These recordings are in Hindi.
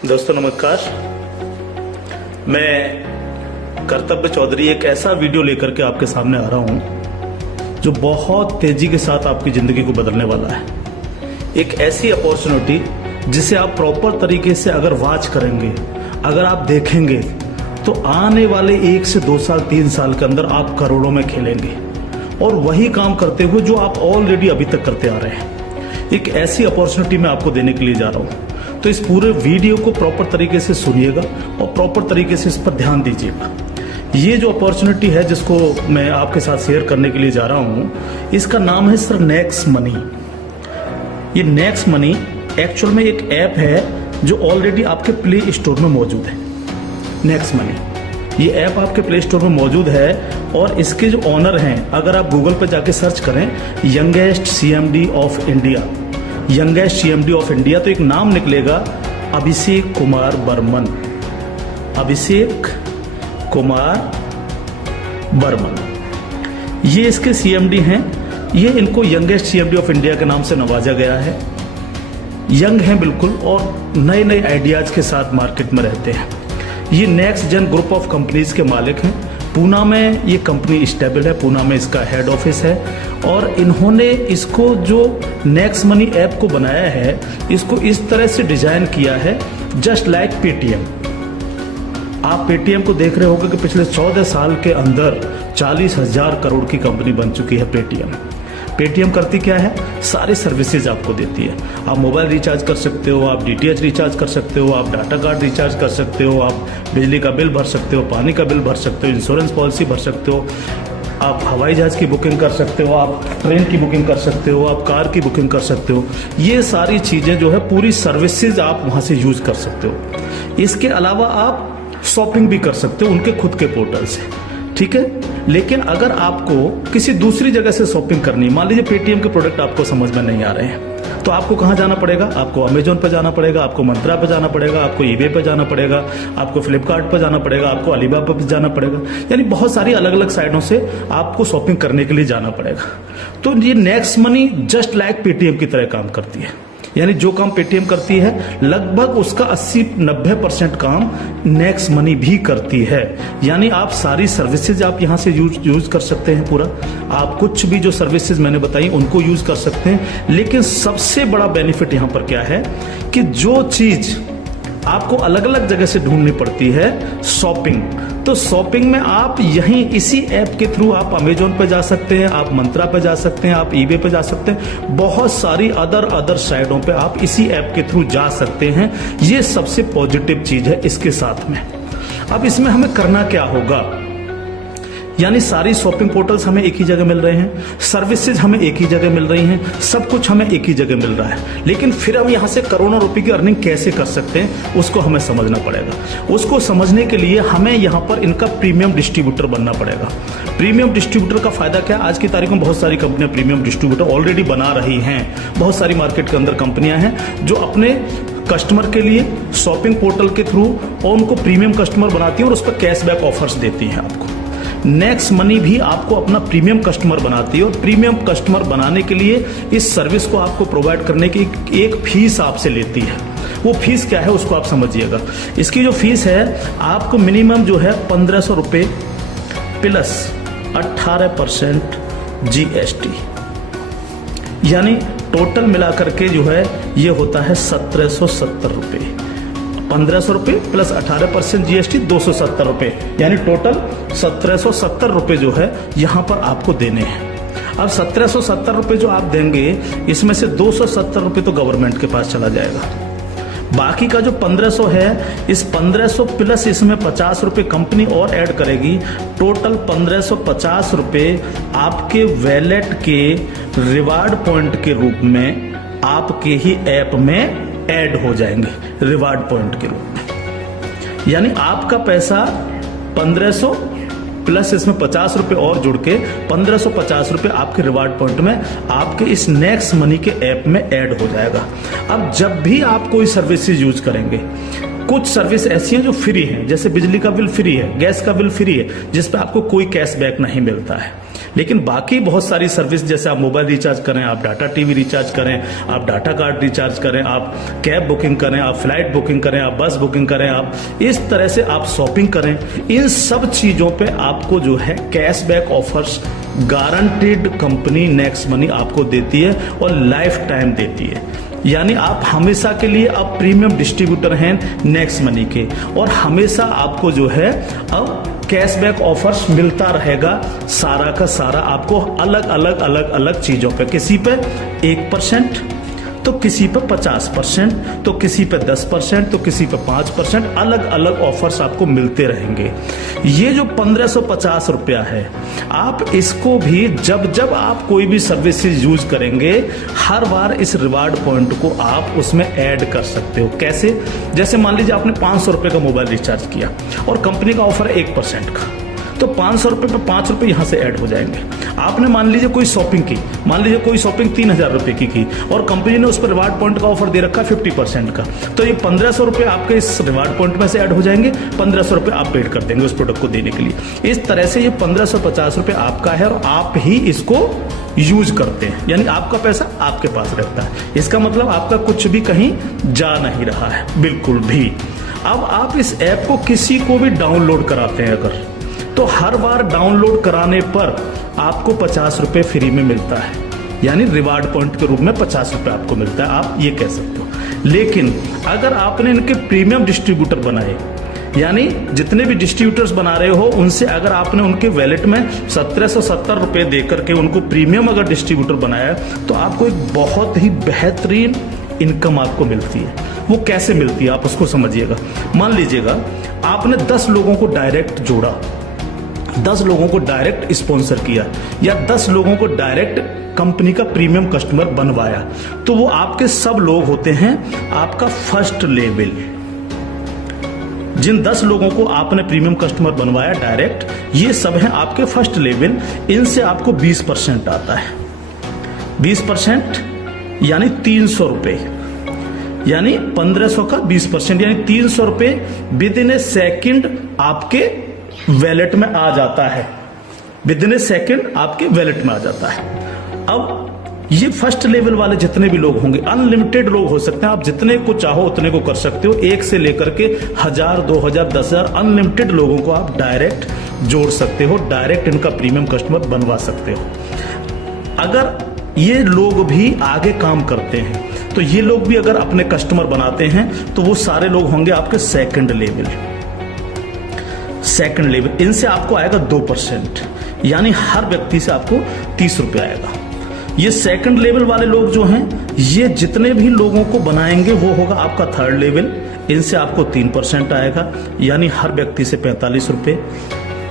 दोस्तों नमस्कार। मैं कर्तव्य चौधरी एक ऐसा वीडियो लेकर के आपके सामने आ रहा हूं जो बहुत तेजी के साथ आपकी जिंदगी को बदलने वाला है। एक ऐसी अपॉर्चुनिटी जिसे आप प्रॉपर तरीके से अगर वॉच करेंगे, अगर आप देखेंगे तो आने वाले 1 से 2 साल 3 साल के अंदर आप करोड़ों में खेलेंगे और वही काम करते हुए जो आप ऑलरेडी अभी तक करते आ रहे हैं। एक ऐसी अपॉर्चुनिटी मैं आपको देने के लिए जा रहा हूं, तो इस पूरे वीडियो को प्रॉपर तरीके से सुनिएगा और प्रॉपर तरीके से इस पर ध्यान दीजिएगा। ये जो अपॉर्चुनिटी है जिसको मैं आपके साथ शेयर करने के लिए जा रहा हूं, इसका नाम है सर नेक्स्ट मनी। ये नेक्स्ट मनी एक्चुअल में एक ऐप है जो ऑलरेडी आपके प्ले स्टोर में मौजूद है। नेक्स्ट मनी ये ऐप आपके प्ले स्टोर में मौजूद है और इसके जो ऑनर हैं, अगर आप गूगल पर जाके सर्च करें youngest CMD of India, youngest CMD of India, तो एक नाम निकलेगा अभिषेक कुमार बर्मन। अभिषेक कुमार बर्मन ये इसके सीएमडी हैं। ये इनको यंगेस्ट सीएमडी ऑफ इंडिया के नाम से नवाजा गया है। यंग हैं बिल्कुल और नए नए आइडियाज के साथ मार्केट में रहते हैं। ये Next Gen group of companies के मालिक हैं। पूना में ये कंपनी स्टेबल है, पूना में इसका हेड ऑफिस है और इन्होंने इसको जो नेक्स्ट मनी ऐप को बनाया है, इसको इस तरह से डिजाइन किया है जस्ट लाइक पेटीएम। आप पेटीएम को देख रहे होंगे कि पिछले 14 साल के अंदर 40,000 करोड़ की कंपनी बन चुकी है पेटीएम। पेटीएम करती क्या है? सारी सर्विसेज आपको देती है। आप मोबाइल रिचार्ज कर सकते हो, आप डीटीएच रिचार्ज कर सकते हो, आप डाटा कार्ड रिचार्ज कर सकते हो, आप बिजली का बिल भर सकते हो, पानी का बिल भर सकते हो, इंश्योरेंस पॉलिसी भर सकते हो, आप हवाई जहाज की बुकिंग कर सकते हो, आप ट्रेन की बुकिंग कर सकते हो, आप कार की बुकिंग कर सकते हो। ये सारी चीजें जो है पूरी सर्विसेज आप वहां से यूज कर सकते हो। इसके अलावा आप शॉपिंग भी कर सकते हो उनके खुद के पोर्टल से, ठीक है। लेकिन अगर आपको किसी दूसरी जगह से शॉपिंग करनी, मान लीजिए पेटीएम के प्रोडक्ट आपको समझ में नहीं आ रहे हैं, तो आपको कहां जाना पड़ेगा? आपको अमेजोन पर जाना पड़ेगा, आपको मंत्रा पर जाना पड़ेगा, आपको ईबे पर जाना पड़ेगा, आपको फ्लिपकार्ट पर जाना पड़ेगा, आपको अलीबाबा पर जाना पड़ेगा। यानी बहुत सारी अलग अलग साइटों से आपको शॉपिंग करने के लिए जाना पड़ेगा। तो ये next money just like Paytm की तरह काम करती है। यानी जो काम पेटीएम करती है लगभग उसका 80-90% काम नेक्स्ट मनी भी करती है। यानी आप सारी सर्विसेज आप यहां से यूज कर सकते हैं पूरा। आप कुछ भी जो सर्विसेज मैंने बताई उनको यूज कर सकते हैं। लेकिन सबसे बड़ा बेनिफिट यहां पर क्या है कि जो चीज आपको अलग अलग जगह से ढूंढनी पड़ती है, शॉपिंग, तो शॉपिंग में आप यहीं इसी ऐप के थ्रू आप अमेजोन पे जा सकते हैं, आप मंत्रा पे जा सकते हैं, आप ईबे पे जा सकते हैं, बहुत सारी अदर साइटों पे आप इसी ऐप के थ्रू जा सकते हैं। ये सबसे पॉजिटिव चीज है इसके साथ में। अब इसमें हमें करना क्या होगा? यानी सारी शॉपिंग पोर्टल्स हमें एक ही जगह मिल रहे हैं, सर्विसेज हमें एक ही जगह मिल रही हैं, सब कुछ हमें एक ही जगह मिल रहा है। लेकिन फिर हम यहां से करोड़ों रुपए की अर्निंग कैसे कर सकते हैं उसको हमें समझना पड़ेगा। उसको समझने के लिए हमें यहां पर इनका प्रीमियम डिस्ट्रीब्यूटर बनना पड़ेगा। प्रीमियम डिस्ट्रीब्यूटर का फायदा क्या? आज की तारीख में बहुत सारी कंपनियां प्रीमियम डिस्ट्रीब्यूटर ऑलरेडी बना रही हैं। बहुत सारी मार्केट के अंदर कंपनियां हैं जो अपने कस्टमर के लिए शॉपिंग पोर्टल के थ्रू और उनको प्रीमियम कस्टमर बनाती हैं और उस पर कैशबैक ऑफर्स देती हैं आपको। नेक्स्ट मनी भी आपको अपना प्रीमियम कस्टमर बनाती है और प्रीमियम कस्टमर बनाने के लिए इस सर्विस को आपको प्रोवाइड करने की एक फीस आपसे लेती है। वो फीस क्या है उसको आप समझिएगा। इसकी जो फीस है आपको मिनिमम जो है 1,500 रुपए प्लस 18% जीएसटी, यानी टोटल मिलाकर के जो है ये होता है 1,770 रुपए। 1,500 रुपए प्लस 18% जीएसटी 270 रुपए, यानी टोटल 1,770 रुपए जो है यहां पर आपको देने हैं। अब 1,770 रुपए जो आप देंगे, इसमें से 270 रुपए तो गवर्नमेंट के पास चला जाएगा। बाकी का जो 1,500 है, इस 1,500 प्लस इसमें 50 रुपए कंपनी और ऐड करेगी। टोटल 1,550 रुपए आपके वैलेट के रिवार्ड पॉइंट के रूप में आपके ही ऐप में ऐड हो जाएंगे, रिवार्ड पॉइंट के रूप में। यानी आपका पैसा 1,500 प्लस इसमें 50 रुपए और जुड़ के 1,550 रुपए आपके रिवार्ड पॉइंट में आपके इस नेक्स्ट मनी के ऐप में ऐड हो जाएगा। अब जब भी आप कोई सर्विसेज यूज करेंगे, कुछ सर्विस ऐसी हैं जो फ्री हैं, जैसे बिजली का बिल फ्री है, गैस का बिल फ्री है, जिस पे आपको कोई कैशबैक नहीं मिलता है। लेकिन बाकी बहुत सारी सर्विस, जैसे आप मोबाइल रिचार्ज करें, आप डाटा टीवी रिचार्ज करें, आप डाटा कार्ड रिचार्ज करें, आप कैब बुकिंग करें, आप फ्लाइट बुकिंग करें, आप बस बुकिंग करें, आप इस तरह से आप शॉपिंग करें, इन सब चीजों पे आपको जो है cashback offers guaranteed company next money आपको देती है और लाइफ टाइम देती है। यानी आप हमेशा के लिए अब प्रीमियम डिस्ट्रीब्यूटर हैं नेक्स्ट मनी के, और हमेशा आपको जो है अब कैशबैक ऑफर्स मिलता रहेगा सारा का सारा आपको अलग अलग अलग अलग चीजों पे, किसी पे 1%, तो किसी पे 50%, तो किसी पे 10%, तो किसी पे 5%, अलग अलग ऑफर्स आपको मिलते रहेंगे। ये जो 1550 रुपया है, आप इसको भी जब जब आप कोई भी सर्विसेज यूज करेंगे, हर बार इस रिवार्ड पॉइंट को आप उसमें ऐड कर सकते हो। कैसे? जैसे मान लीजिए आपने 500 रुपए का मोबाइल रिचार्ज किया और कंपनी का ऑफर है 1% का, तो 500 रुपए पे 5 रुपए यहां से ऐड हो जाएंगे। आपने मान लीजिए कोई शॉपिंग की, मान लीजिए कोई शॉपिंग 3000 रुपए की और कंपनी ने उस पर रिवार्ड पॉइंट का ऑफर दे रखा 50% का, तो ये 1500 रुपए आपके इस रिवार्ड पॉइंट में से ऐड हो जाएंगे, 1500 रुपए आप पेड कर देंगे उस प्रोडक्ट को देने के लिए। इस तरह से ये 1550 रुपए आपका है और आप ही इसको यूज करते हैं, यानी आपका पैसा आपके पास रहता है। इसका मतलब आपका कुछ भी कहीं जा नहीं रहा है, बिल्कुल भी। अब आप इस ऐप को किसी को भी डाउनलोड कराते हैं अगर, तो हर बार डाउनलोड कराने पर आपको 50 रुपए फ्री में मिलता है, यानी रिवार्ड पॉइंट के रूप में 50 रुपए आपको मिलता है, आप ये कह सकते हो। लेकिन अगर आपने इनके प्रीमियम डिस्ट्रीब्यूटर बनाए, यानी जितने भी डिस्ट्रीब्यूटर्स बना रहे हो उनसे अगर आपने उनके वैलेट में 1770 रुपए देकर के उनको प्रीमियम अगर डिस्ट्रीब्यूटर बनाया, तो आपको एक बहुत ही बेहतरीन इनकम आपको मिलती है। वो कैसे मिलती है आप उसको समझिएगा। मान लीजिएगा आपने 10 लोगों को डायरेक्ट जोड़ा, 10 लोगों को डायरेक्ट स्पॉन्सर किया, या 10 लोगों को डायरेक्ट कंपनी का प्रीमियम कस्टमर बनवाया, तो वो आपके सब लोग होते हैं आपका फर्स्ट लेवल। जिन 10 लोगों को आपने प्रीमियम कस्टमर बनवाया डायरेक्ट, ये सब हैं आपके फर्स्ट लेवल। इनसे आपको 20% आता है, 20% यानी 300 रुपए, यानी 1500 का 20%, यानी 300 रुपए विद इन ए सेकेंड आपके वैलेट में आ जाता है, विद इन ए सेकेंड आपके वैलेट में आ जाता है। अब ये फर्स्ट लेवल वाले जितने भी लोग होंगे, अनलिमिटेड लोग हो सकते हैं, आप जितने को चाहो उतने को कर सकते हो, 1 से लेकर के 1000, 2000, 10,000 अनलिमिटेड लोगों को आप डायरेक्ट जोड़ सकते हो, डायरेक्ट इनका प्रीमियम कस्टमर बनवा सकते हो। अगर ये लोग भी आगे काम करते हैं, तो ये लोग भी अगर अपने कस्टमर बनाते हैं, तो वो सारे लोग होंगे आपके सेकंड लेवल। इनसे आपको आएगा 2%, यानी हर व्यक्ति से आपको 30 रुपए आएगा। ये सेकंड लेवल वाले लोग जो हैं, ये जितने भी लोगों को बनाएंगे वो होगा आपका थर्ड लेवल। इनसे आपको 3% आएगा, यानी हर व्यक्ति से 45 रुपए।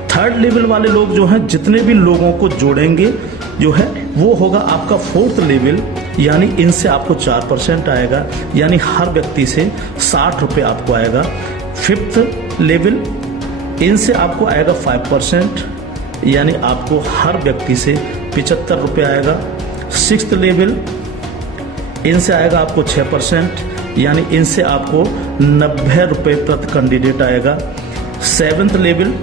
थर्ड लेवल वाले लोग जो हैं, जितने भी लोगों को जोड़ेंगे जो है, वो होगा आपका फोर्थ लेवल, यानी इनसे आपको 4% आएगा, यानी हर व्यक्ति से 60 रुपए आपको आएगा। फिफ्थ लेवल, इनसे आपको आएगा 5%, यानी आपको हर व्यक्ति से 75 रुपए आएगा। सिक्स्थ लेवल, इनसे आएगा आपको 6%, यानी इनसे आपको 90 रुपए प्रति कैंडिडेट आएगा। सेवेंथ लेवल,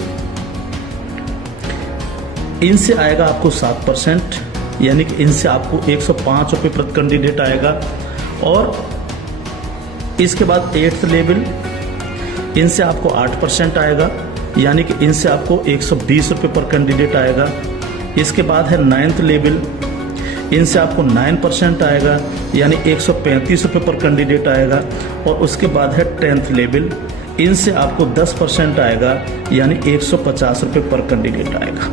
इनसे आएगा आपको 7%, यानी कि इनसे आपको 105 रुपए प्रति कैंडिडेट आएगा। और इसके बाद 8th लेवल, इनसे आपको 8% आएगा, यानी कि इनसे आपको 120 रुपए पर कैंडिडेट आएगा। इसके बाद है 9th लेवल, इनसे आपको 9% आएगा, यानी 135 रुपए पर कैंडिडेट आएगा। और उसके बाद है 10th लेवल, इनसे आपको 10% आएगा, यानी 150 रुपए पर कैंडिडेट आएगा।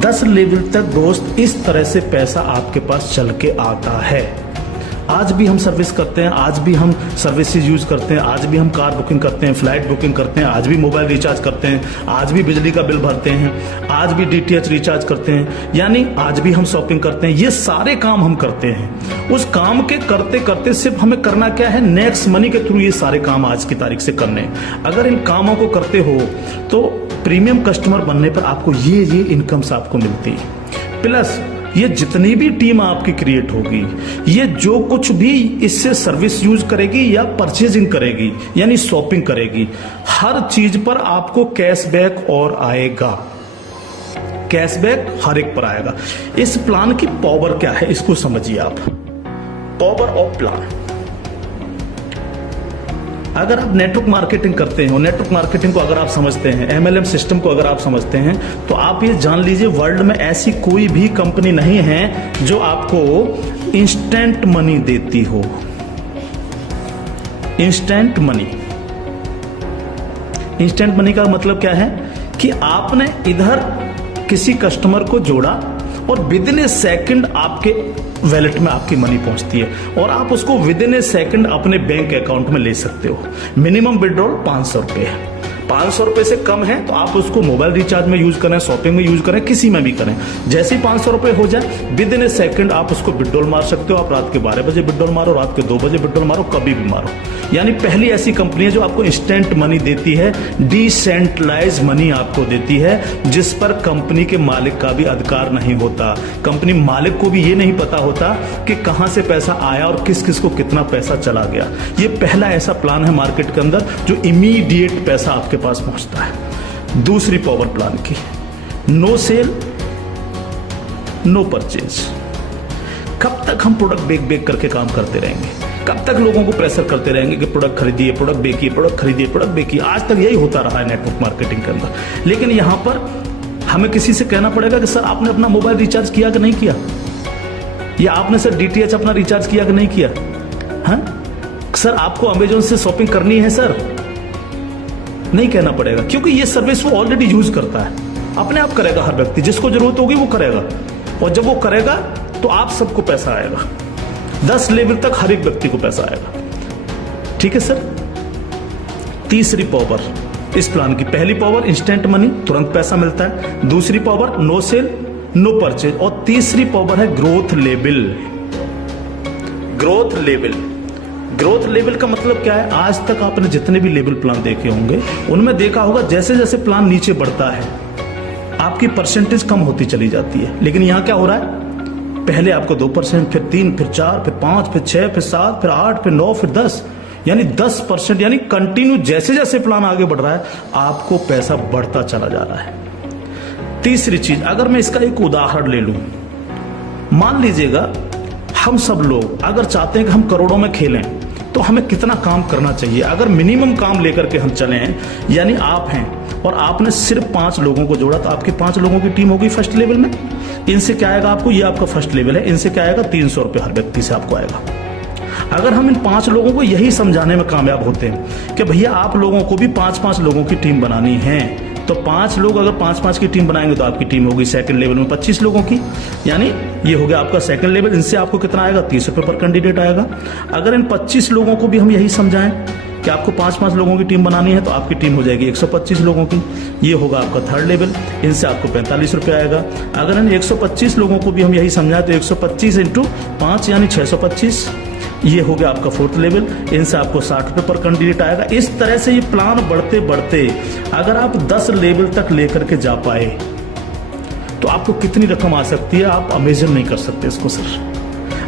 10 लेवल तक दोस्त इस तरह से पैसा आपके पास चल के आता है। आज भी हम सर्विस करते हैं, आज भी हम सर्विसेज यूज करते हैं, आज भी हम कार बुकिंग करते हैं, फ्लाइट बुकिंग करते हैं, आज भी मोबाइल रिचार्ज करते हैं, आज भी बिजली का बिल भरते हैं, आज भी DTH रिचार्ज करते हैं, यानी आज भी हम शॉपिंग करते हैं। ये सारे काम हम करते हैं। उस काम के करते करते सिर्फ हमें करना क्या है, नेक्स्ट मनी के थ्रू ये सारे काम आज की तारीख से करने। अगर इन कामों को करते हो तो प्रीमियम कस्टमर बनने पर आपको ये इनकम्स आपको मिलती है। प्लस ये जितनी भी टीम आपकी क्रिएट होगी, ये जो कुछ भी इससे सर्विस यूज करेगी या परचेजिंग करेगी, यानी शॉपिंग करेगी, हर चीज पर आपको कैशबैक और आएगा। कैशबैक हर एक पर आएगा। इस प्लान की पावर क्या है इसको समझिए आप। पावर ऑफ प्लान, अगर आप नेटवर्क मार्केटिंग करते हैं, नेटवर्क मार्केटिंग को अगर आप समझते हैं, MLM सिस्टम को अगर आप समझते हैं, तो आप ये जान लीजिए वर्ल्ड में ऐसी कोई भी कंपनी नहीं है जो आपको इंस्टेंट मनी देती हो। इंस्टेंट मनी, इंस्टेंट मनी का मतलब क्या है कि आपने इधर किसी कस्टमर को जोड़ा और विद इन ए सेकंड आपके वैलेट में आपकी मनी पहुंचती है और आप उसको विद इन ए सेकंड अपने बैंक अकाउंट में ले सकते हो। मिनिमम विड्रॉल 500 रुपए है। 500 रुपए से कम है तो आप उसको मोबाइल रिचार्ज में यूज करें, शॉपिंग में यूज करें, किसी में भी करें। जैसे ही 500 रुपए हो जाए विद इन ए सेकंड आप उसको विड्रॉल मार सकते हो। आप रात के 12 बजे विड्रॉल मारो, रात के 2 बजे विड्रॉल मारो, कभी भी मारो। यानी पहली ऐसी कंपनी है जो आपको इंस्टेंट मनी देती है, डिसेंट्रलाइज मनी आपको देती है, जिस पर कंपनी के मालिक का भी अधिकार नहीं होता। कंपनी मालिक को भी ये नहीं पता होता कि कहां से पैसा आया और किस किस को कितना पैसा चला गया। ये पहला ऐसा प्लान है मार्केट के अंदर जो इमीडिएट पैसा आपके पास पहुंचता है। दूसरी पावर प्लान की, नो सेल नो परचेज। कब तक हम प्रोडक्ट बेक करके काम करते रहेंगे? कब तक लोगों को प्रेशर करते रहेंगे कि प्रोडक्ट खरीदिए, प्रोडक्ट बेकिए, प्रोडक्ट खरीदिए, प्रोडक्ट बेकिए? आज तक यही होता रहा है नेटवर्क मार्केटिंग के अंदर। लेकिन यहां पर हमें किसी से कहना पड़ेगा कि सर आपने अपना मोबाइल रिचार्ज किया कि नहीं किया, या आपने सर DTH अपना रिचार्ज किया कि नहीं किया? हाँ सर आपको अमेजोन से शॉपिंग करनी है सर, नहीं कहना पड़ेगा, क्योंकि ये सर्विस वो ऑलरेडी यूज करता है। अपने आप करेगा, हर व्यक्ति जिसको जरूरत होगी वो करेगा, और जब वो करेगा तो आप सबको पैसा आएगा। 10 लेवल तक हर एक व्यक्ति को पैसा आएगा। ठीक है सर। तीसरी पावर इस प्लान की, पहली पावर इंस्टेंट मनी, तुरंत पैसा मिलता है। दूसरी power no sale no purchase, और तीसरी पावर है growth level. Growth level, growth level का मतलब क्या है? आज तक आपने जितने भी लेवल प्लान देखे होंगे उनमें देखा होगा जैसे जैसे प्लान नीचे बढ़ता है आपकी परसेंटेज कम होती चली जाती है। लेकिन यहां क्या हो रहा है? पहले आपको 2%, फिर 3, फिर 4, फिर 5, फिर 6, फिर 7, फिर 8, फिर 9, फिर 10, यानी 10%, यानी कंटिन्यू जैसे जैसे प्लान आगे बढ़ रहा है आपको पैसा बढ़ता चला जा रहा है। तीसरी चीज, अगर मैं इसका एक उदाहरण ले लूं, मान लीजिएगा हम सब लोग अगर चाहते हैं कि हम करोड़ों में खेलें तो हमें कितना काम करना चाहिए? अगर मिनिमम काम लेकर के हम चलें, यानी आप हैं और आपने सिर्फ 5 लोगों को जोड़ा तो आपके 5 लोगों की टीम होगी फर्स्ट लेवल में। इनसे क्या आएगा आपको? ये आपका फर्स्ट लेवल है। इनसे क्या आएगा? 300 रुपये हर व्यक्ति से आपको आएगा। अगर हम इन 5 लोगों को यही समझाने में कामयाब होते हैं कि भैया आप लोगों को भी 5-5 लोगों की टीम बनानी है, तो 5 लोग अगर 5-5 की टीम बनाएंगे तो आपकी टीम होगी सेकंड लेवल में 25 लोगों की, यानी ये हो गया आपका सेकंड लेवल। इनसे आपको कितना आएगा? 30 रुपये पर कैंडिडेट आएगा। अगर इन 25 लोगों को भी हम यही समझाएं कि आपको 5-5 लोगों की टीम बनानी है तो आपकी टीम हो जाएगी 125 लोगों की, ये होगा आपका थर्ड लेवल। इनसे आपको 45 रुपये आएगा। अगर इन 125 लोगों को भी हम यही समझाएं तो 125 × 5 यानी 625, ये हो गया आपका फोर्थ लेवल। इनसे आपको 60 रुपये पर कैंडिडेट आएगा। इस तरह से ये प्लान बढ़ते बढ़ते अगर आप 10 लेवल तक लेकर के जा पाए तो आपको कितनी रकम आ सकती है आप इमेजिन नहीं कर सकते इसको सर।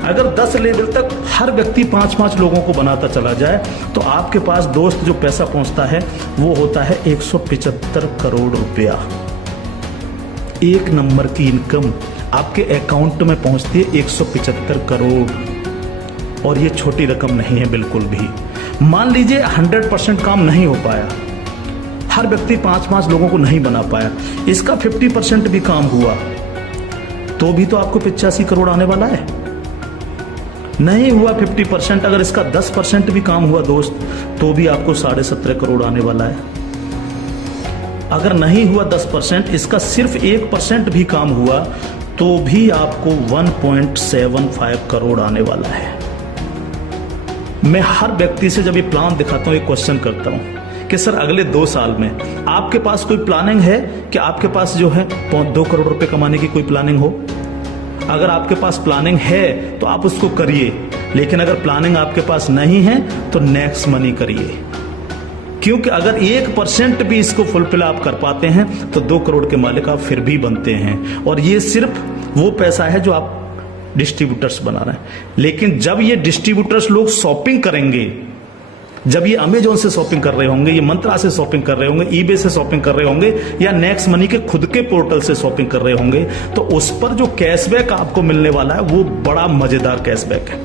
अगर 10 लेवल तक हर व्यक्ति 5-5 लोगों को बनाता चला जाए तो आपके पास दोस्त जो पैसा पहुंचता है वो होता है 175 करोड़ रुपया। एक नंबर की इनकम आपके अकाउंट में पहुंचती है 175 करोड़, और ये छोटी रकम नहीं है बिल्कुल भी। मान लीजिए 100% काम नहीं हो पाया, हर व्यक्ति 5-5 लोगों को नहीं बना पाया, इसका 50% भी काम हुआ तो भी तो आपको 85 करोड़ आने वाला है। नहीं हुआ 50%, अगर इसका 10% भी काम हुआ दोस्त तो भी आपको 17.5 करोड़ आने वाला है। अगर नहीं हुआ 10%, इसका सिर्फ 1% भी काम हुआ तो भी आपको 1.75 करोड़ आने वाला है। मैं हर व्यक्ति से जब ये प्लान दिखाता हूं एक क्वेश्चन करता हूं कि सर अगले 2 साल में आपके पास कोई प्लानिंग है कि आपके पास जो है 2 करोड़ रुपए कमाने की कोई प्लानिंग हो? अगर आपके पास प्लानिंग है तो आप उसको करिए, लेकिन अगर प्लानिंग आपके पास नहीं है तो नेक्स्ट मनी करिए, क्योंकि अगर 1% भी इसको फुलफिल आप कर पाते हैं तो 2 करोड़ के मालिक आप फिर भी बनते हैं। और ये सिर्फ वो पैसा है जो आप डिस्ट्रीब्यूटर्स बना रहे हैं। लेकिन जब ये डिस्ट्रीब्यूटर्स लोग शॉपिंग करेंगे जब ये अमेजोन से शॉपिंग कर रहे होंगे, ये मंत्रा से शॉपिंग कर रहे होंगे, ईबे से शॉपिंग कर रहे होंगे, या नेक्स्ट मनी के खुद के पोर्टल से शॉपिंग कर रहे होंगे, तो उस पर जो कैशबैक आपको मिलने वाला है वो बड़ा मजेदार कैशबैक है।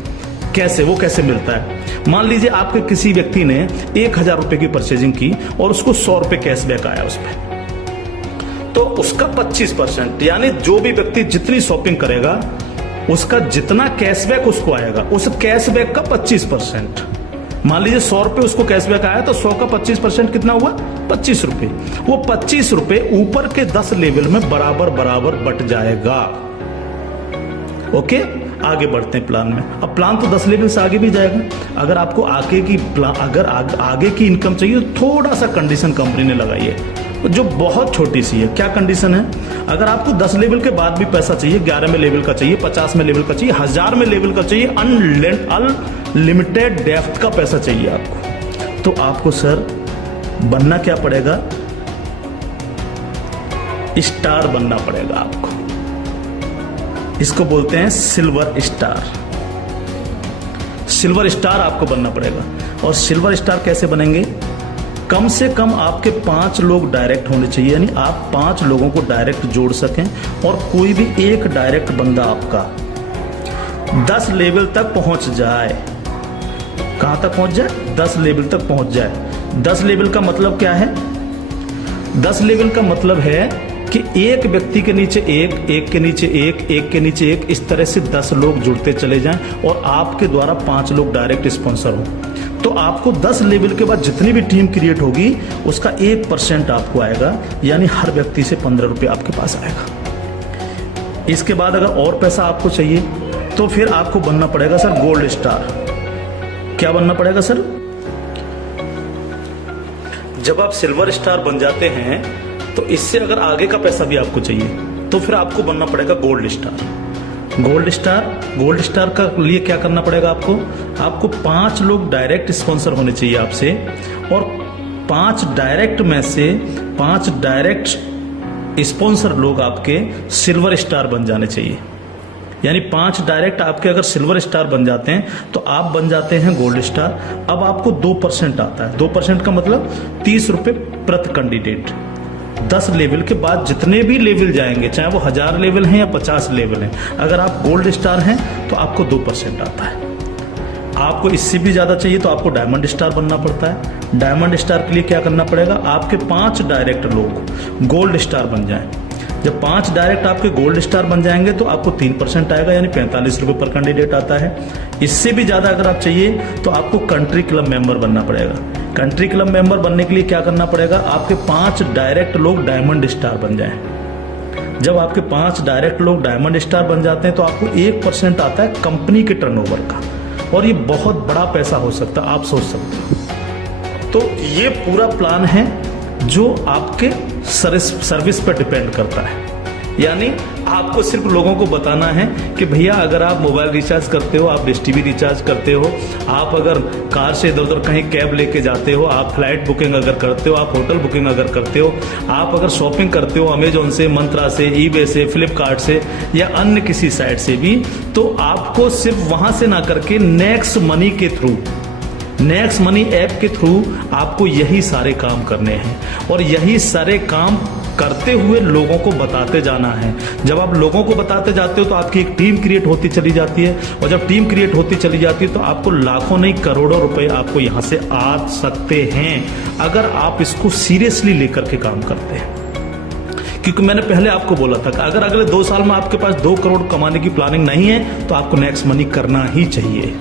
कैसे, वो कैसे मिलता है? मान लीजिए आपके किसी व्यक्ति ने 1000 रुपए की परचेजिंग की और उसको 100 रुपए कैशबैक आया उस पर, तो उसका 25%, यानी जो भी व्यक्ति जितनी शॉपिंग करेगा उसका जितना कैशबैक उसको आएगा, उस कैशबैक का 25%। मान लीजिए 100 रुपए उसको कैशबैक आया, तो 100 का 25% कितना हुआ? 25 रुपए। वो 25 रुपए ऊपर के 10 लेवल में बराबर बराबर बट जाएगा। ओके, आगे बढ़ते हैं प्लान में। अब प्लान तो 10 लेवल से आगे भी जाएगा। अगर आपको आगे की इनकम चाहिए तो थोड़ा सा कंडीशन कंपनी ने लगाई है जो बहुत छोटी सी है। क्या कंडीशन है? अगर आपको 10 लेवल के बाद भी पैसा चाहिए, 11 में लेवल का चाहिए, 50 में लेवल का चाहिए, 1000 में लेवल का चाहिए, अनलिमिटेड डेप्थ का पैसा चाहिए आपको, तो आपको सर बनना क्या पड़ेगा? स्टार बनना पड़ेगा आपको। इसको बोलते हैं सिल्वर स्टार। सिल्वर स्टार आपको बनना पड़ेगा। और सिल्वर स्टार कैसे बनेंगे? कम से कम आपके 5 लोग डायरेक्ट होने चाहिए, यानी आप 5 लोगों को डायरेक्ट जोड़ सकें, और कोई भी एक डायरेक्ट बंदा आपका 10 लेवल तक पहुंच जाए। कहां तक पहुंच जाए? 10 लेवल तक पहुंच जाए। 10 लेवल का मतलब क्या है? 10 लेवल का मतलब है कि एक व्यक्ति के नीचे एक के नीचे एक के नीचे एक, इस तरह से 10 लोग जुड़ते चले जाएं और आपके द्वारा 5 लोग डायरेक्ट स्पॉन्सर हो, तो आपको 10 लेवल के बाद जितनी भी टीम क्रिएट होगी उसका 1% आपको आएगा, यानी हर व्यक्ति से 15 रुपए आपके पास आएगा। इसके बाद अगर और पैसा आपको चाहिए तो फिर आपको बनना पड़ेगा सर गोल्ड स्टार। क्या बनना पड़ेगा सर? जब आप सिल्वर स्टार बन जाते हैं तो इससे अगर आगे का पैसा भी आपको चाहिए तो फिर आपको बनना पड़ेगा गोल्ड स्टार। गोल्ड स्टार का लिए क्या करना पड़ेगा आपको 5 लोग डायरेक्ट स्पॉन्सर होने चाहिए आपसे, और 5 डायरेक्ट में से 5 डायरेक्ट स्पॉन्सर लोग आपके सिल्वर स्टार बन जाने चाहिए। यानी 5 डायरेक्ट आपके अगर सिल्वर स्टार बन जाते हैं तो आप बन जाते हैं गोल्ड स्टार। अब आपको 2% आता है। 2% का मतलब 30 रुपए प्रति कैंडिडेट। 10 लेवल के बाद जितने भी लेवल जाएंगे, चाहे वो 1000 लेवल हैं या 50 लेवल हैं, अगर आप गोल्ड स्टार हैं तो आपको 2% आता है। आपको इससे भी ज्यादा चाहिए तो आपको डायमंड स्टार बनना पड़ता है। डायमंड स्टार के लिए क्या करना पड़ेगा? आपके 5 डायरेक्ट लोग गोल्ड स्टार बन जाएं। जब 5 डायरेक्ट आपके गोल्ड स्टार बन जाएंगे तो आपको 3% आएगा, यानी 45 रुपए पर कैंडिडेट आता है। इससे भी ज्यादा अगर आप चाहिए तो आपको कंट्री क्लब मेंबर बनना पड़ेगा। कंट्री क्लब मेंबर बनने के लिए क्या करना पड़ेगा? आपके 5 डायरेक्ट लोग डायमंड स्टार बन जाएं। जब आपके 5 डायरेक्ट लोग डायमंड स्टार बन जाते हैं तो आपको 1% आता है कंपनी के टर्नओवर का, और ये बहुत बड़ा पैसा हो सकता है, आप सोच सकते हो। तो ये पूरा प्लान है जो आपके सर्विस पर डिपेंड करता है। यानी आपको सिर्फ लोगों को बताना है कि भैया अगर आप मोबाइल रिचार्ज करते हो, आप डिश टीवी रिचार्ज करते हो, आप अगर कार से इधर उधर कहीं कैब लेके जाते हो, आप फ्लाइट बुकिंग अगर करते हो, आप होटल बुकिंग अगर करते हो, आप अगर शॉपिंग करते हो अमेजोन से, मंत्रा से, ईबे से, फ्लिपकार्ट से या अन्य किसी साइट से भी, तो आपको सिर्फ वहां से ना करके नेक्स्ट मनी के थ्रू, नेक्स्ट मनी ऐप के थ्रू आपको यही सारे काम करने हैं, और यही सारे काम करते हुए लोगों को बताते जाना है। जब आप लोगों को बताते जाते हो तो आपकी एक टीम क्रिएट होती चली जाती है, और जब टीम क्रिएट होती चली जाती है तो आपको लाखों नहीं करोड़ों रुपए आपको यहां से आ सकते हैं, अगर आप इसको सीरियसली लेकर के काम करते हैं। क्योंकि मैंने पहले आपको बोला था कि अगर अगले 2 साल में आपके पास 2 करोड़ कमाने की प्लानिंग नहीं है तो आपको नेक्स्ट मनी करना ही चाहिए।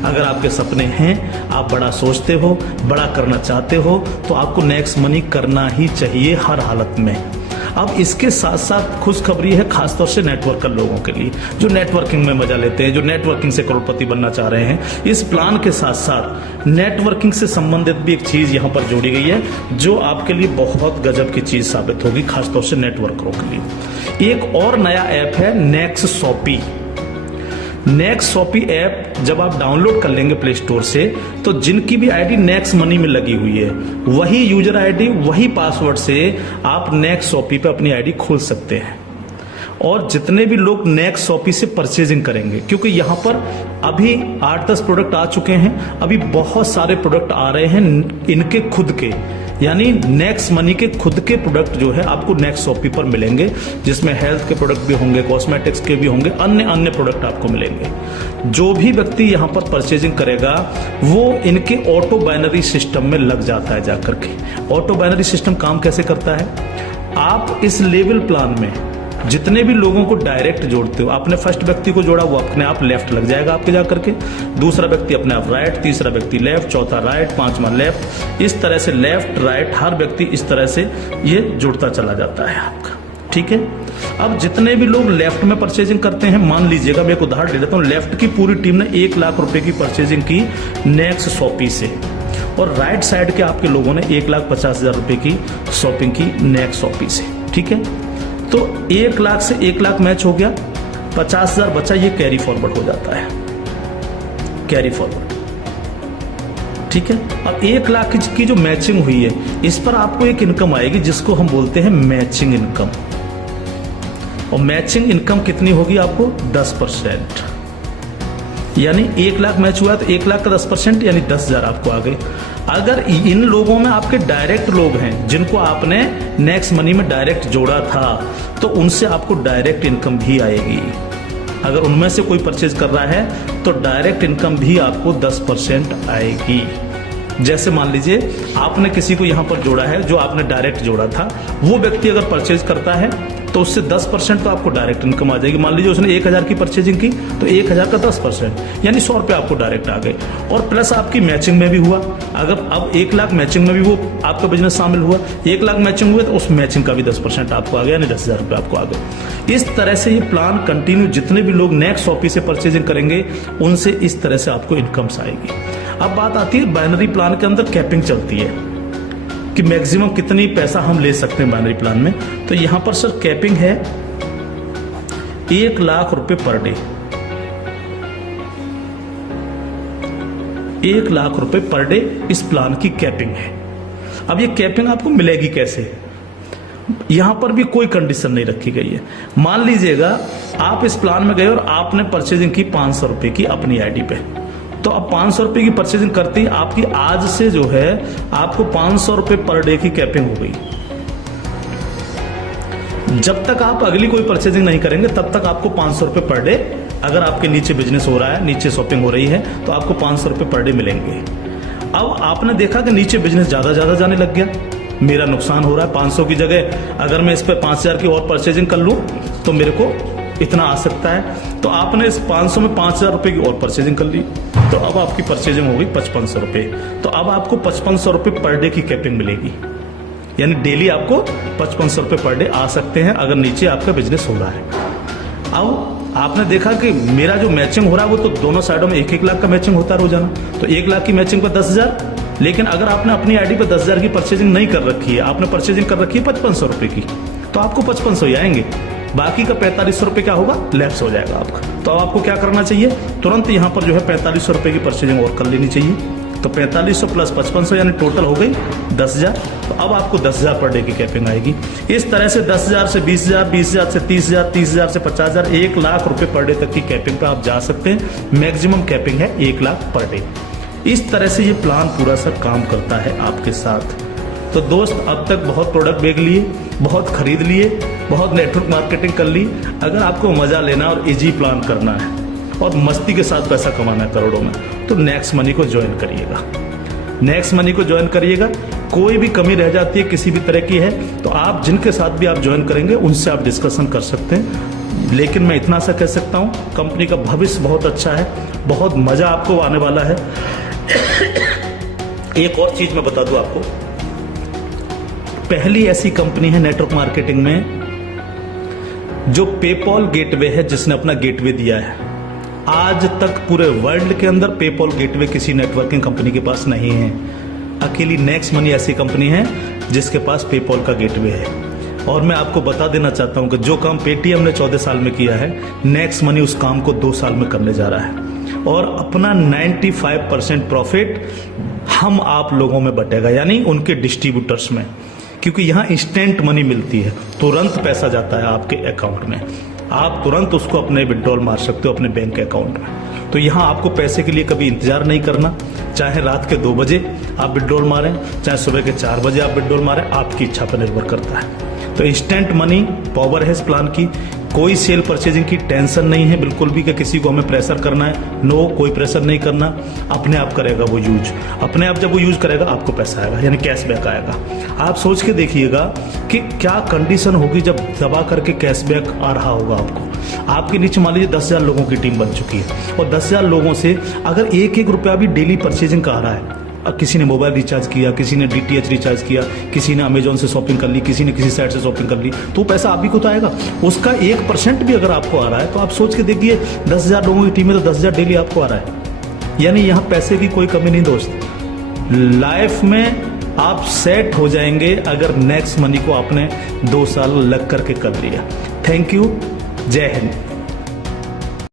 अगर आपके सपने हैं, आप बड़ा सोचते हो, बड़ा करना चाहते हो, तो आपको नेक्स्ट मनी करना ही चाहिए हर हालत में। अब इसके साथ साथ खुशखबरी है खासतौर से नेटवर्कर लोगों के लिए, जो नेटवर्किंग में मजा लेते हैं, जो नेटवर्किंग से करोड़पति बनना चाह रहे हैं। इस प्लान के साथ साथ नेटवर्किंग से संबंधित भी एक चीज यहां पर जोड़ी गई है जो आपके लिए बहुत गजब की चीज साबित होगी, खासतौर से नेटवर्करों के लिए। एक और नया ऐप है Next Shoppy. Next Shoppy app जब आप डाउनलोड कर लेंगे प्ले स्टोर से, तो जिनकी भी आईडी नेक्स्ट मनी में लगी हुई है, वही यूजर आईडी, वही पासवर्ड से आप नेक्स्ट शॉपी पे अपनी आईडी खोल सकते हैं। और जितने भी लोग नेक्स्ट शॉपी से परचेजिंग करेंगे, क्योंकि यहाँ पर अभी 8-10 प्रोडक्ट आ चुके हैं, अभी बहुत सारे प्रोडक्ट आ रहे हैं इनके खुद के, यानी नेक्स्ट मनी के खुद के प्रोडक्ट जो है आपको नेक्स्ट शॉपी पर मिलेंगे, जिसमें हेल्थ के प्रोडक्ट भी होंगे, कॉस्मेटिक्स के भी होंगे, अन्य प्रोडक्ट आपको मिलेंगे। जो भी व्यक्ति यहाँ पर परचेजिंग करेगा वो इनके ऑटो बाइनरी सिस्टम में लग जाता है जाकर के। ऑटो बाइनरी सिस्टम काम कैसे करता है, आप इस लेवल प्लान में जितने भी लोगों को डायरेक्ट जोड़ते हो, आपने फर्स्ट व्यक्ति को जोड़ा वो अपने आप लेफ्ट लग जाएगा आपके जाकर के, दूसरा व्यक्ति अपने आप राइट, तीसरा व्यक्ति लेफ्ट, चौथा राइट, पांचवा लेफ्ट, इस तरह से लेफ्ट राइट हर व्यक्ति इस तरह से ये जुड़ता चला जाता है आपका। ठीक है, अब जितने भी लोग लेफ्ट में परचेजिंग करते हैं, मान लीजिएगा मैं एक उदाहरण दे देता हूँ, लेफ्ट की पूरी टीम ने 1 लाख रुपए की परचेजिंग की नेक्स्ट शॉपी से, और राइट साइड के आपके लोगों ने 1,50,000 रुपए की शॉपिंग की नेक्स्ट शॉपी से। ठीक है, तो 1 लाख से 1 लाख मैच हो गया, 50,000 बचा, ये कैरी फॉरवर्ड हो जाता है, कैरी फॉरवर्ड। ठीक है, अब 1 लाख की जो मैचिंग हुई है इस पर आपको एक इनकम आएगी जिसको हम बोलते हैं मैचिंग इनकम, और मैचिंग इनकम कितनी होगी आपको 10%, यानी 1 लाख मैच हुआ तो 1 लाख का 10% यानी 10,000 आपको आ गए। अगर इन लोगों में आपके डायरेक्ट लोग हैं जिनको आपने नेक्स्ट मनी में डायरेक्ट जोड़ा था, तो उनसे आपको डायरेक्ट इनकम भी आएगी। अगर उनमें से कोई परचेज कर रहा है तो डायरेक्ट इनकम भी आपको 10% आएगी। जैसे मान लीजिए आपने किसी को यहां पर जोड़ा है, जो आपने डायरेक्ट जोड़ा था, वो व्यक्ति अगर परचेज करता है तो उससे 10% तो आपको डायरेक्ट इनकम आ जाएगी। मान लीजिए उसने 1,000 की परचेजिंग की तो 1,000 का 10% यानी 100 रुपये आपको डायरेक्ट आ गए, और प्लस आपकी मैचिंग में भी हुआ। अगर अब 1 लाख मैचिंग में भी वो आपका बिजनेस शामिल हुआ, 1 लाख मैचिंग हुए तो उस मैचिंग का भी 10% आपको आ गया, यानी 10,000 रुपये आपको आ गए। इस तरह से ये प्लान कंटिन्यू, जितने भी लोग नेक्स्ट शॉपी से परचेजिंग करेंगे उनसे इस तरह से आपको इनकम्स आएगी। अब बात आती है बाइनरी प्लान के अंदर कैपिंग चलती है कि मैक्सिमम कितनी पैसा हम ले सकते हैं बाइनरी प्लान में। तो यहां पर सर कैपिंग है 1 लाख रुपए पर डे, 1 लाख रुपए पर डे इस प्लान की कैपिंग है। अब ये कैपिंग आपको मिलेगी कैसे, यहां पर भी कोई कंडीशन नहीं रखी गई है। मान लीजिएगा आप इस प्लान में गए और आपने परचेजिंग की 500 रुपए की अपनी आईडी पे, तो अब 500 रुपए की परचेजिंग करती आपकी आज से जो है आपको 500 रुपए पर डे की कैपिंग हो गई। जब तक आप अगली कोई परचेजिंग नहीं करेंगे तब तक आपको 500 रुपए पर डे, अगर आपके नीचे बिजनेस हो रहा है, नीचे शॉपिंग हो रही है, तो आपको 500 रुपए पर डे मिलेंगे। अब आपने देखा कि नीचे बिजनेस ज्यादा जाने लग गया, मेरा नुकसान हो रहा है, 500 की जगह अगर मैं इस पर 5,000 की और परचेजिंग कर लूं तो मेरे को इतना आ सकता है, तो आपने इस 500 में 5,000 रुपए की और परचेजिंग कर ली, तो अब आपकी परचेजिंग हो गई 5500 रुपए। तो अब आपको 5500 रुपए पर डे की कैपिंग मिलेगी, यानी डेली आपको 5500 रुपए पर डे आ सकते हैं अगर नीचे आपका बिजनेस हो रहा है। अब आपने देखा कि मेरा जो मैचिंग हो रहा है वो तो दोनों साइडों में 1-1 लाख का मैचिंग होता है रोजाना, तो 1 लाख की मैचिंग पर 10,000। लेकिन अगर आपने अपनी आईडी पर 10,000 की परचेजिंग नहीं कर रखी है, आपने परचेजिंग कर रखी है 5500 रुपए की, तो आपको 5500 ही आएंगे, बाकी का 4500 रुपए क्या होगा, लैप्स हो जाएगा आपका। तो अब आपको क्या करना चाहिए, तुरंत यहाँ पर जो है 4500 रुपए की परचेजिंग और कर लेनी चाहिए। तो 4500 प्लस 5500 यानी टोटल हो गई 10,000। तो अब आपको 10,000 पर डे की कैपिंग आएगी। इस तरह से 10,000 से 20,000, 20,000 से 30,000, 30,000 से 50,000, 1 लाख रुपए पर डे तक की कैपिंग पे आप जा सकते हैं। मैक्सिमम कैपिंग है 1 लाख पर डे। इस तरह से ये प्लान पूरा सा काम करता है आपके साथ। तो दोस्त, अब तक बहुत प्रोडक्ट बेच लिए, बहुत खरीद लिए, बहुत नेटवर्क मार्केटिंग कर ली। अगर आपको मजा लेना और इजी प्लान करना है और मस्ती के साथ पैसा कमाना है करोड़ों में, तो नेक्स्ट मनी को ज्वाइन करिएगा। नेक्स्ट मनी को ज्वाइन करिएगा। कोई भी कमी रह जाती है किसी भी तरह की है तो आप जिनके साथ भी आप ज्वाइन करेंगे उनसे आप डिस्कशन कर सकते हैं। लेकिन मैं इतना सा कह सकता हूं, कंपनी का भविष्य बहुत अच्छा है, बहुत मजा आपको आने वाला है। एक और चीज मैं बता दूं आपको, पहली ऐसी कंपनी है नेटवर्क मार्केटिंग में जो पेपॉल गेटवे है, जिसने अपना गेटवे दिया है। आज तक पूरे वर्ल्ड के अंदर पेपॉल गेटवे किसी नेटवर्किंग कंपनी के पास नहीं है। अकेली नेक्स्ट मनी ऐसी कंपनी है जिसके पास पेपॉल का गेटवे है। और मैं आपको बता देना चाहता हूं कि जो काम पेटीएम ने 14 साल में किया है, नेक्स्ट मनी उस काम को 2 साल में करने जा रहा है। और अपना 95% प्रॉफिट हम आप लोगों में बटेगा, यानी उनके डिस्ट्रीब्यूटर्स में, क्योंकि यहां इंस्टेंट मनी मिलती है, तुरंत पैसा जाता है आपके अकाउंट में। आप तुरंत उसको अपने विड्रॉल मार सकते हो अपने बैंक अकाउंट में। तो यहाँ आपको पैसे के लिए कभी इंतजार नहीं करना, चाहे रात के 2 बजे आप विड्रॉल मारें, चाहे सुबह के 4 बजे आप विड्रॉल मारें, आपकी इच्छा पर निर्भर करता है। तो इंस्टेंट मनी पावर है इस प्लान की। कोई सेल परचेजिंग की टेंशन नहीं है बिल्कुल भी कि किसी को हमें प्रेशर करना है। नो, कोई प्रेशर नहीं करना, अपने आप करेगा वो यूज। अपने आप जब वो यूज करेगा आपको पैसा आएगा, यानी कैशबैक आएगा। आप सोच के देखिएगा कि क्या कंडीशन होगी जब दबा करके कैशबैक आ रहा होगा आपको। आपके नीचे मान लीजिए 10,000 लोगों की टीम बन चुकी है और 10,000 लोगों से अगर 1-1 रुपया भी डेली परचेजिंग का आ रहा है, किसी ने मोबाइल रिचार्ज किया, किसी ने DTH रिचार्ज किया, किसी ने अमेजोन से शॉपिंग कर ली, किसी ने किसी साइट से शॉपिंग कर ली, तो पैसा आप भी को तो आएगा। उसका 1% भी अगर आपको आ रहा है तो आप सोच के देखिए 10,000 लोगों की टीम में तो 10,000 डेली आपको आ रहा है। यानी यहाँ पैसे की कोई कमी नहीं दोस्त। लाइफ में आप सेट हो जाएंगे अगर नेक्स्ट मनी को आपने 2 साल लग करके कर लिया। थैंक यू, जय हिंद।